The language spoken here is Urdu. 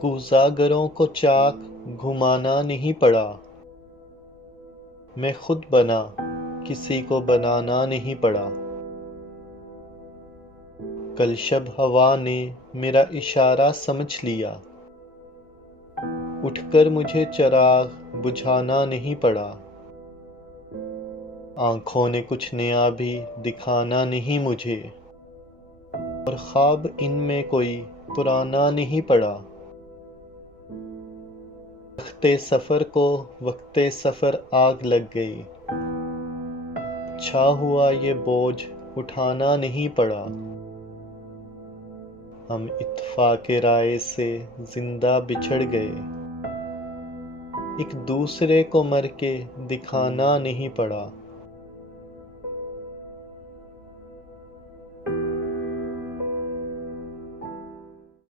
کوزاگروں کو چاک گھمانا نہیں پڑا، میں خود بنا کسی کو بنانا نہیں پڑا۔ کل شب ہوا نے میرا اشارہ سمجھ لیا، اٹھ کر مجھے چراغ بجھانا نہیں پڑا۔ آنکھوں نے کچھ نیا بھی دکھانا نہیں مجھے، اور خواب ان میں کوئی پرانا نہیں پڑا۔ وقت سفر کو وقت سفر آگ لگ گئی، چھا ہوا یہ بوجھ اٹھانا نہیں پڑا۔ ہم اتفاق رائے سے زندہ بچھڑ گئے، ایک دوسرے کو مر کے دکھانا نہیں پڑا۔